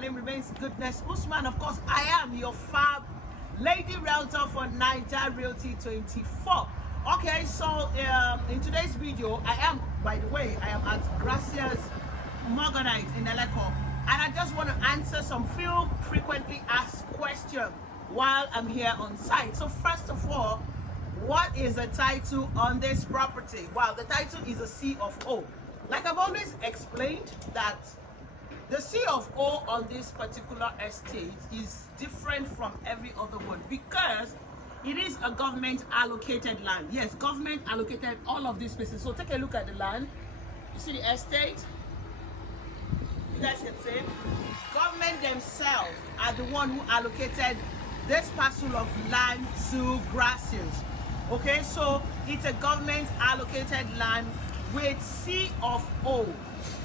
My name remains Goodness Usman. Of course, I am your fab lady realtor for Niger Realty 24. Okay, so in today's video, by the way, I am at Gracias Morganite in Eleko, and I just want to answer some few frequently asked questions while I'm here on site. So first of all, what is the title on this property? Well, the title is a C of O. Like I've always explained, that the C of O on this particular estate is different from every other one because it is a government allocated land. Yes, government allocated all of these spaces. So take a look at the land. You see the estate? You guys can see government themselves are the one who allocated this parcel of land to Gracias. Okay, so it's a government allocated land with C of O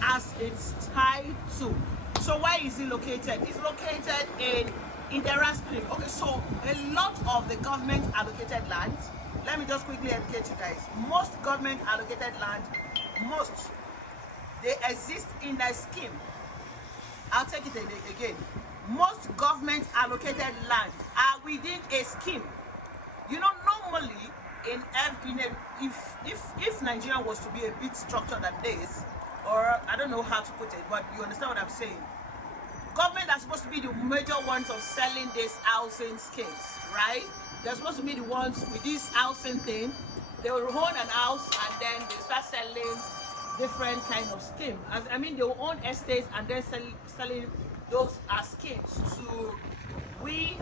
as its title. So where is it located? It's located in Idera. Okay, so a lot of the government allocated lands, let me just quickly educate you guys. Most government allocated land, they exist in a scheme. I'll take it again. Most government allocated land are within a scheme. You know, normally if Nigeria was to be a bit structured than this, or I don't know how to put it, but you understand what I'm saying. Government are supposed to be the major ones of selling these housing schemes, right? They're supposed to be the ones with this housing thing. They will own an house and then they start selling different kind of schemes. I mean, they will own estates and then selling those as schemes to we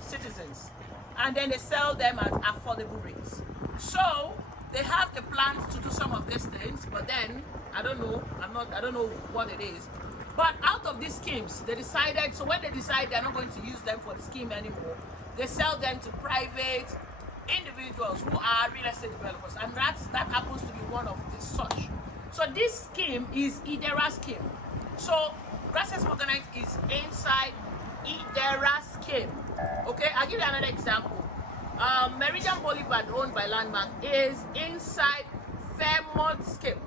citizens, and then they sell them at affordable rates. So they have the plans to do some of these things, but then I don't know what it is. But out of these schemes, they decided, so when they decide they're not going to use them for the scheme anymore, they sell them to private individuals who are real estate developers, and that happens to be one of the such. So this scheme is Idera scheme. So Gracias Morganite is inside Idera scheme. Okay, I'll give you another example. Meridian Boulevard, owned by Landmark, is inside Fairmont scheme.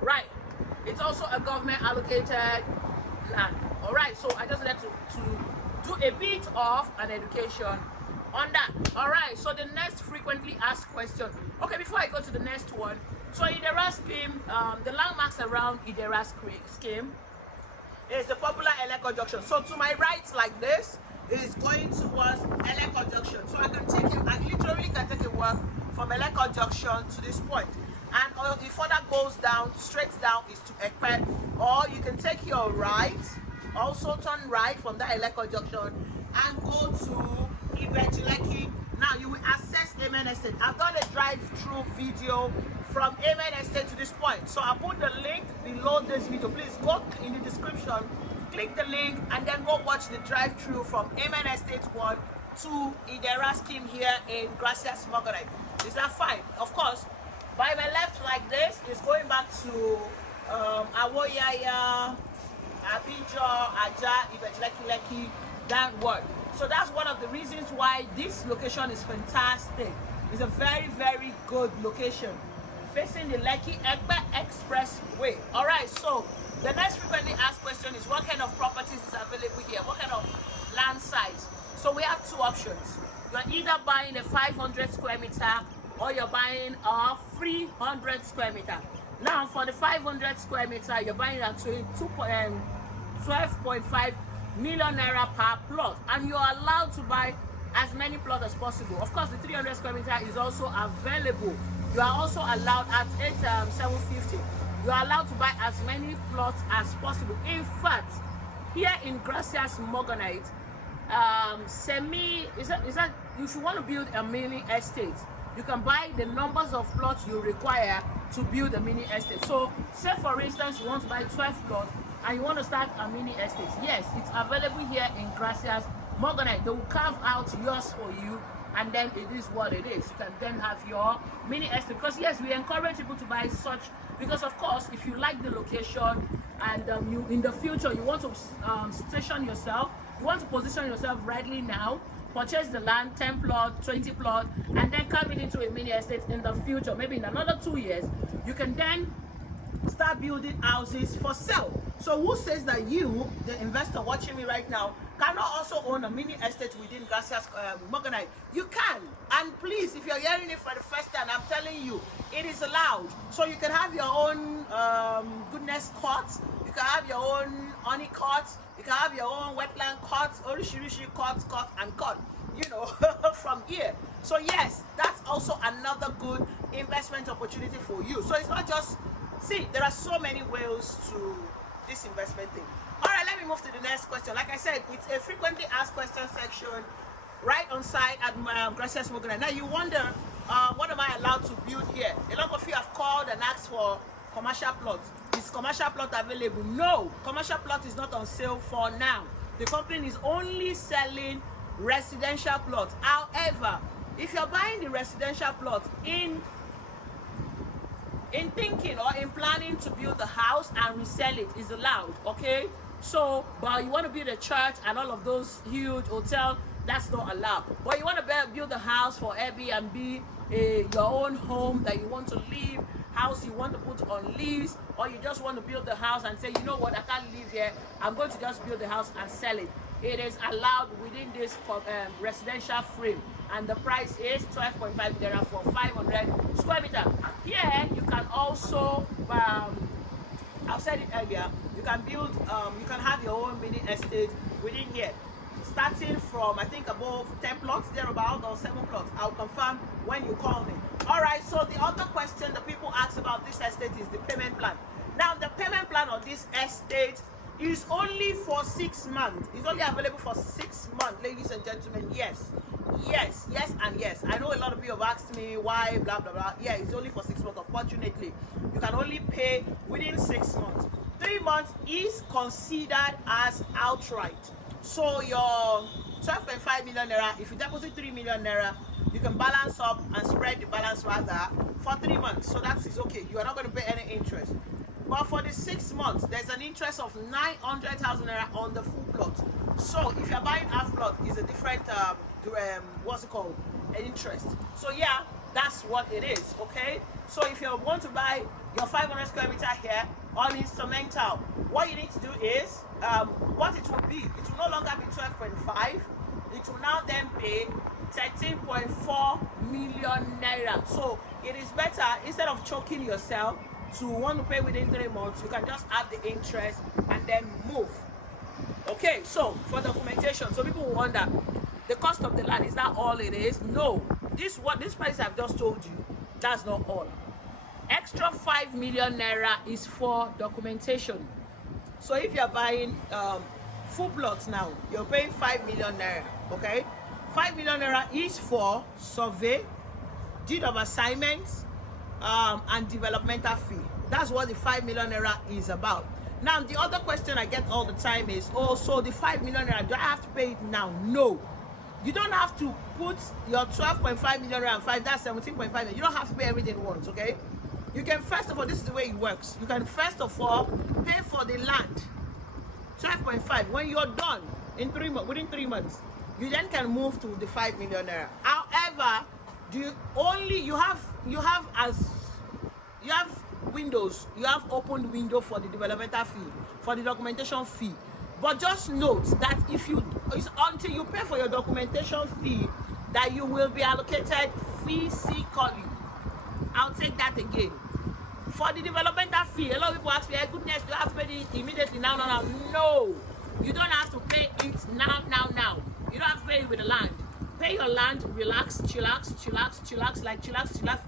Right. It's also a government allocated land. All right. So I just wanted to do a bit of an education on that. All right. So the next frequently asked question. Okay, before I go to the next one. So Idera scheme, the landmarks around Idera scheme is the popular Eleko junction. So to my right, like this, is going towards Eleko junction. So I literally can take a walk from Eleko junction to this point. And if further goes down, straight down is to Epe, or you can take your right, also turn right from that Eleko junction and go to Ibeju-Lekki. Now you will access Amen Estate. I've done a drive-through video from Amen Estate to this point. So I'll put the link below this video. Please go in the description, click the link, and then go watch the drive-through from Amen Estate 1 to Idera scheme here in Gracias Morganite. Is that fine? Of course. By my left, like this, is going back to Awoyaya, Abijo, Aja, Ibeju-Lekki, downward. So that's one of the reasons why this location is fantastic. It's a very, very good location, facing the Lekki-Epe Expressway. All right, so the next frequently asked question is, what kind of properties is available here? What kind of land size? So we have two options. You're either buying a 500 square meter or you're buying a 300 square meter. Now, for the 500 square meter, you're buying at 12.5 million naira per plot, and you're allowed to buy as many plots as possible. Of course, the 300 square meter is also available. You are also allowed at 750. You are allowed to buy as many plots as possible. In fact, here in Gracias Morganite, if you want to build a mini estate, you can buy the numbers of plots you require to build a mini estate. So, say for instance, you want to buy 12 plots and you want to start a mini estate. Yes, it's available here in Gracias Morganite. They will carve out yours for you, and then it is what it is. You can then have your mini estate. Because yes, we encourage people to buy such, because of course, if you like the location and you in the future you want to station yourself, you want to position yourself rightly now, purchase the land, 10 plot, 20 plot, and then carve it into a mini estate in the future. Maybe in another 2 years, you can then start building houses for sale. So who says that you, the investor watching me right now, cannot also own a mini estate within Gracias Morganite? You can. And please, if you're hearing it for the first time, I'm telling you, it is allowed. So you can have your own goodness courts, you can have your own honey courts, you can have your own wetland courts, orishirishi courts, and court, you know, from here. So yes, that's also another good investment opportunity for you. So it's not just, see, there are so many ways to this investment thing. All right, let me move to the next question. Like I said, it's a frequently asked question section right on site at Gracias Morganite. Now you wonder, what am I allowed to build here? A lot of you have called and asked for commercial plots. Is commercial plot available? No, commercial plot is not on sale for now. The company is only selling residential plots. However, if you're buying the residential plot in thinking or in planning to build a house and resell it, is allowed, okay? So, but you want to build a church and all of those huge hotel, that's not allowed. But you want to build a house for Airbnb, your own home that you want to live, house you want to put on lease, or you just want to build the house and say, you know what, I can't live here, I'm going to just build the house and sell it. It is allowed within this residential frame, and the price is 12.5 Idera for 500 square meter. Here you can also, I've said it earlier, you can build, you can have your own mini estate within here, starting from, I think, above 10 plots, thereabout, or 7 plots. I'll confirm when you call me. All right, so the other question that people ask about this estate is the payment plan. Now, the payment plan on this estate is only for 6 months. It's only available for 6 months, ladies and gentlemen. Yes, yes, yes, and yes. I know a lot of you have asked me why, blah, blah, blah. Yeah, it's only for 6 months. Unfortunately, you can only pay within 6 months. 3 months is considered as outright. So your 12.5 million naira, if you deposit 3 million naira, you can balance up and spread the balance rather for 3 months. So that is okay. You are not going to pay any interest. But for the 6 months, there's an interest of 900,000 naira on the full plot. So if you're buying half plot, it's a different, what's it called, interest. So yeah, that's what it is, okay? So if you want to buy your 500 square meter here on instrumental, what you need to do is, what it will be, it will no longer be 12.5, it will now then be 13.4 million naira. So it is better, instead of choking yourself to want to pay within 3 months, you can just have the interest and then move. Okay, so for documentation, so people will wonder, the cost of the land, is that all it is? No, this price I've just told you, that's not all. Extra 5 million naira is for documentation. So if you're buying full plots now, you're paying 5 million naira, okay? 5 million naira is for survey, deed of assignment, and developmental fee. That's what the 5 million naira is about. Now, the other question I get all the time is, oh, so the 5 million naira, do I have to pay it now? No. You don't have to put your 12.5 million naira and 5, that's 17.5 million. You don't have to pay everything once, okay? You can, first of all, this is the way it works. You can, first of all, pay for the land, 12.5. When you're done, within 3 months, you then can move to the 5 million naira. However, you have windows, you have opened window for the developmental fee, for the documentation fee. But just note that it's until you pay for your documentation fee that you will be allocated physically. I'll take that again. For the developmental fee, a lot of people ask me, hey, goodness, do I have to pay it immediately now? No. You don't have to pay it now. You don't have to pay it with the land. Pay your land, relax, chillax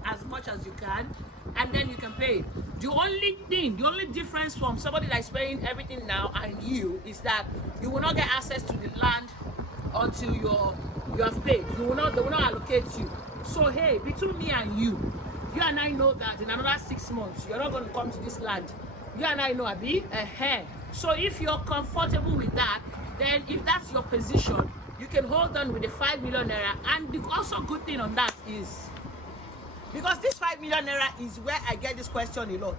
as much as you can, and then you can pay it. The only difference from somebody that's paying everything now and you is that you will not get access to the land until you have paid. They will not allocate you. So hey, between me and you and I know that in another 6 months you're not going to come to this land. You and I know, Abi. So if you're comfortable with that, then if that's your position, you can hold on with the 5 million naira. And the also good thing on that is, because this 5 million naira is where I get this question a lot.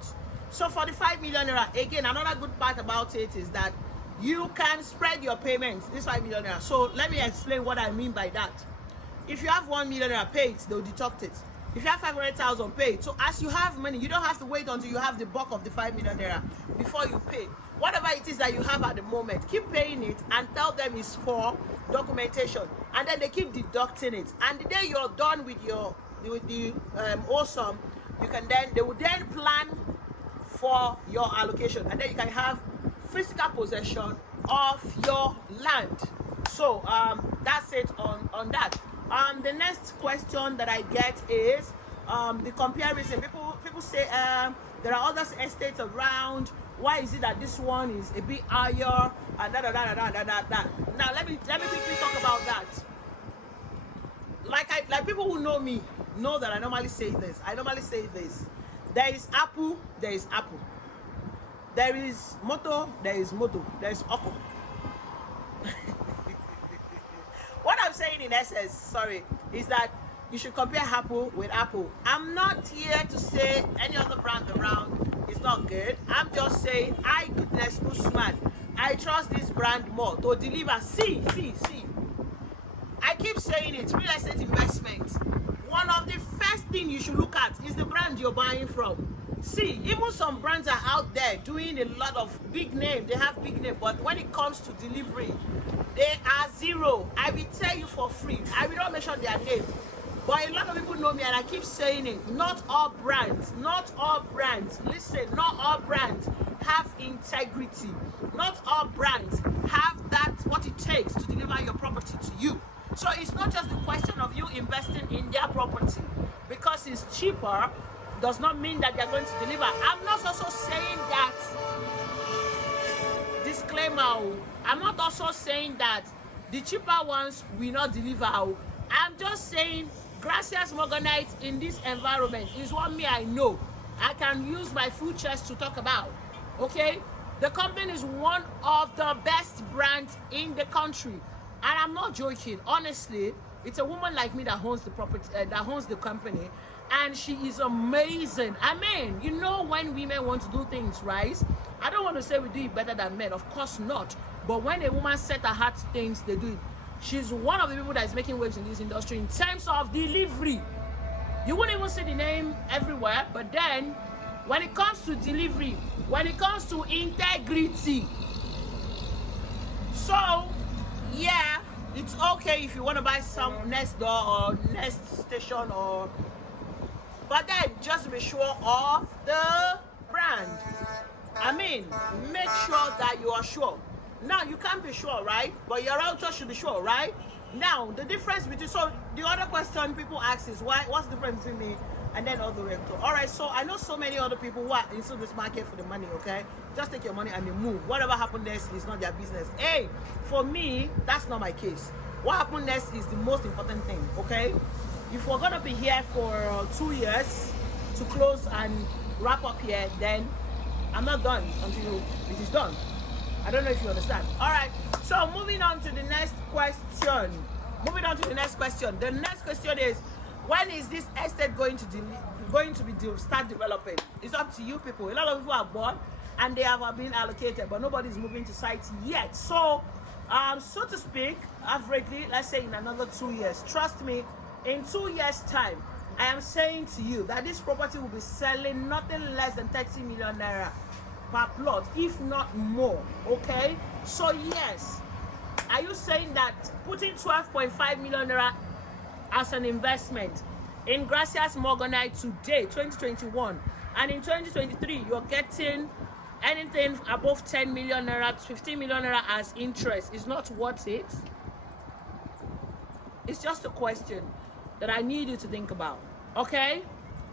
So for the 5 million naira, again, another good part about it is that you can spread your payments, this 5 million naira. So let me explain what I mean by that. If you have 1 million naira paid, they'll deduct it. If you have 500,000, pay it. So as you have money, you don't have to wait until you have the bulk of the 5 million naira before you pay. Whatever it is that you have at the moment, keep paying it and tell them it's for documentation. And then they keep deducting it. And the day you're done with the awesome, they will then plan for your allocation, and then you can have physical possession of your land. So that's it on that. The next question that I get is the comparison. People say there are other estates around. Why is it that this one is a bit higher and da. Now let me quickly talk about that. Like people who know me know that I normally say this. There is apple, there is apple. There is moto, there is moto. There is oko. What I'm saying in essence, is that you should compare apple with apple. I'm not here to say any other brand around is not good. I'm just saying, goodness Usman, I trust this brand more to deliver. See. I keep saying it, real estate investment. One of the first things you should look at is the brand you're buying from. See, even some brands are out there doing a lot of big name. They have big name, but when it comes to delivery, they are zero. I will tell you for free. I will not mention their name. But a lot of people know me, and I keep saying it. Not all brands, listen, not all brands have integrity. Not all brands have what it takes to deliver your property to you. So it's not just the question of you investing in their property. Because it's cheaper does not mean that they're going to deliver. I'm not also saying that, disclaimer, I'm not also saying that the cheaper ones will not deliver. I'm just saying Gracias Morganite in this environment is what I know. I can use my full chest to talk about. Okay? The company is one of the best brands in the country. And I'm not joking. Honestly, it's a woman like me that owns the property, that owns the company, and she is amazing. I mean, you know, when women want to do things right, I don't want to say we do it better than men, of course not. But when a woman set her heart to things, they do it. She's one of the people that is making waves in this industry in terms of delivery. You won't even see the name everywhere, but then when it comes to delivery, when it comes to integrity, so yeah, it's okay if you want to buy some next door or next station, but then just be sure of the brand. I mean, make sure that you are sure. Now, you can't be sure, right? But your realtor should be sure, right? Now, the difference between, so the other question people ask is, what's the difference between me and then other realtor? All right, so I know so many other people who are into this market for the money, okay? Just take your money and you move. Whatever happens next is not their business. Hey, for me, that's not my case. What happens next is the most important thing, okay? If we're gonna be here for 2 years to close and wrap up here, then I'm not done until it is done. I don't know if you understand. All right, so moving on to the next question. The next question is, when is this estate going to start developing? It's up to you people. A lot of people are bought and they have been allocated, but nobody's moving to sites yet. So, so to speak, averagely, let's say in another 2 years, trust me, in 2 years' time, I am saying to you that this property will be selling nothing less than 30 million naira per plot, if not more. Okay, so yes, are you saying that putting 12.5 million naira as an investment in Gracias Morganite today, 2021, and in 2023 you're getting anything above 10 million naira, 15 million naira as interest is not worth it? It's just a question that I need you to think about. Okay,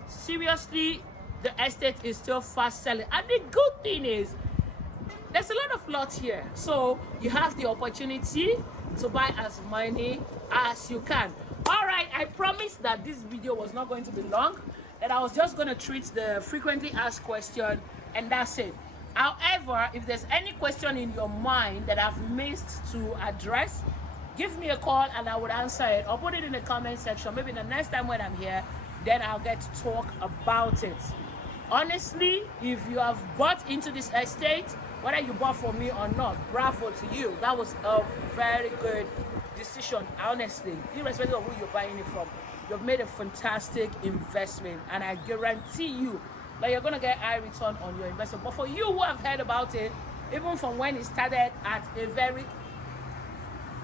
seriously, the estate is still fast selling, and the good thing is there's a lot of plots here, so you have the opportunity to buy as many as you can. All right, I promised that this video was not going to be long, that I was just going to treat the frequently asked question, and that's it. However, if there's any question in your mind that I've missed to address, give me a call and I would answer it, or put it in the comment section. Maybe the next time when I'm here, then I'll get to talk about it. Honestly, if you have bought into this estate, whether you bought from me or not, bravo to you. That was a very good decision, honestly, irrespective of who you're buying it from. you've made a fantastic investment, and I guarantee you that you're going to get high return on your investment. But for you who have heard about it, even from when it started at a very...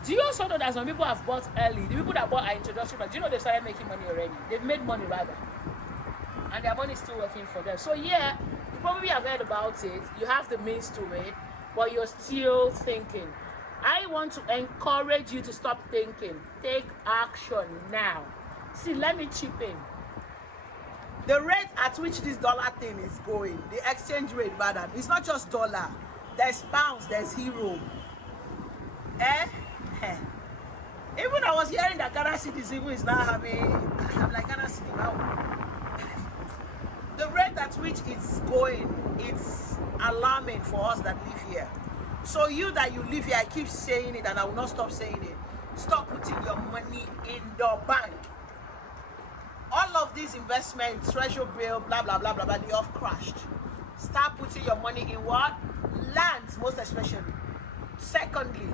Do you also know that some people have bought early? The people that bought are introductory, but do you know they've started making money already? They've made money rather. And their money is still working for them. So yeah, you probably have heard about it. You have the means to it, but you're still thinking. I want to encourage you to stop thinking. Take action now. See, let me chip in. The rate at which this dollar thing is going, the exchange rate rather, it's not just dollar. There's pounds, there's euro. Even I was hearing that Ghana City even is now having, I'm like, Ghana City now. The rate at which it's going, it's alarming for us that live here. So you that you live here, I keep saying it and I will not stop saying it. Stop putting your money in the bank. All of these investments, treasury bill, blah, blah, blah, blah, blah, they all crashed. Start putting your money in what? Lands, most especially. Secondly,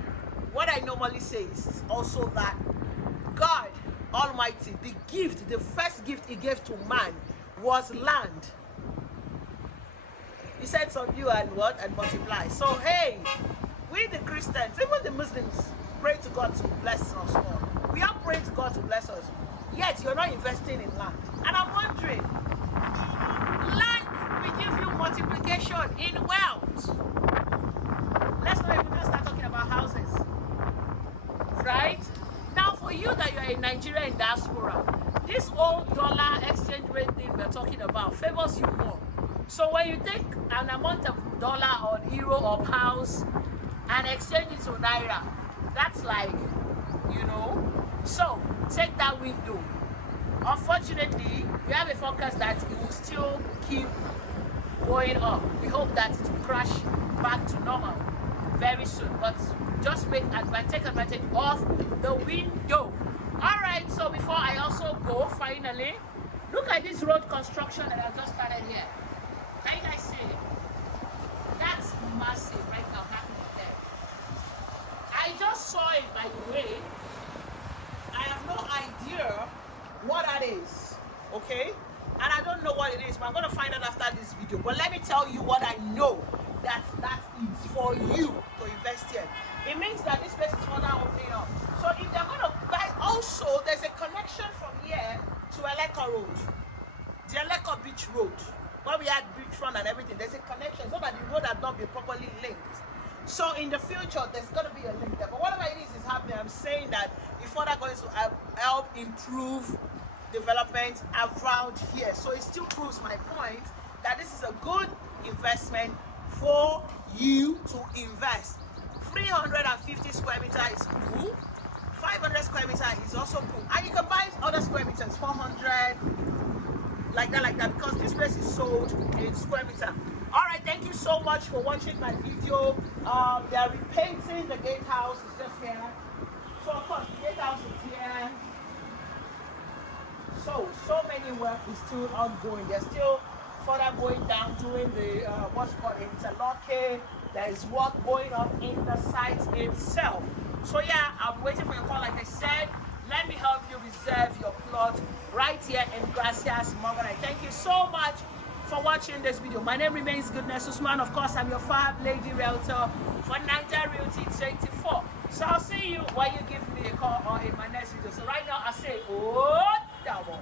what I normally say is also that God Almighty, the gift, the first gift he gave to man was land. He said subdue and what? And multiply. So hey, we the Christians, even the Muslims, pray to God to bless us all. We are praying to God to bless us. Yet you're not investing in land. And I'm wondering, land will give you multiplication in wealth. Let's not even start talking about houses. Right? Now for you that you're in Nigeria in diaspora, this old dollar exchange rate thing we're talking about favors you more. So when you take an amount of dollar or euro or pounds and exchange it to naira, that's like, you know, so take that window. Unfortunately, we have a forecast that it will still keep going up. We hope that it will crash back to normal very soon, but just take advantage of the window. All right, so before I also go, finally, look at this road construction that I've just started here. Can you guys see it? That's massive right now happening there. I just saw it, by the way. I have no idea what that is, okay? And I don't know what it is, but I'm going to find out after this video. But let me tell you what I know that is for you to invest in. It means that this place is further opening up. So if they're going to buy, also there's a connection from here to Eleko Road, the Eleko Beach Road, where we had beachfront and everything. There's a connection so that the road has not been properly linked. So in the future, there's going to be a link there. But whatever it is happening, I'm saying that it's further going to help improve development around here. So it still proves my point that this is a good investment for you to invest. 350 square meter is cool. 500 square meter is also cool. And you can buy other square meters, 400, like that, because this place is sold in square meter. All right, thank you so much for watching my video. They are repainting the gatehouse. It's just here. So of course, the gatehouse is here. So many work is still ongoing. They're still further going down, doing the what's called interlocking. There is work going on in the site itself. So yeah, I'm waiting for your call. Like I said, let me help you reserve your plot right here in Gracias Morganite. Thank you so much for watching this video. My name remains Goodness Usman. Of course, I'm your Fab Lady Realtor for Niger Realty 24. So I'll see you while you give me a call or in my next video. So right now, I say, oh, double.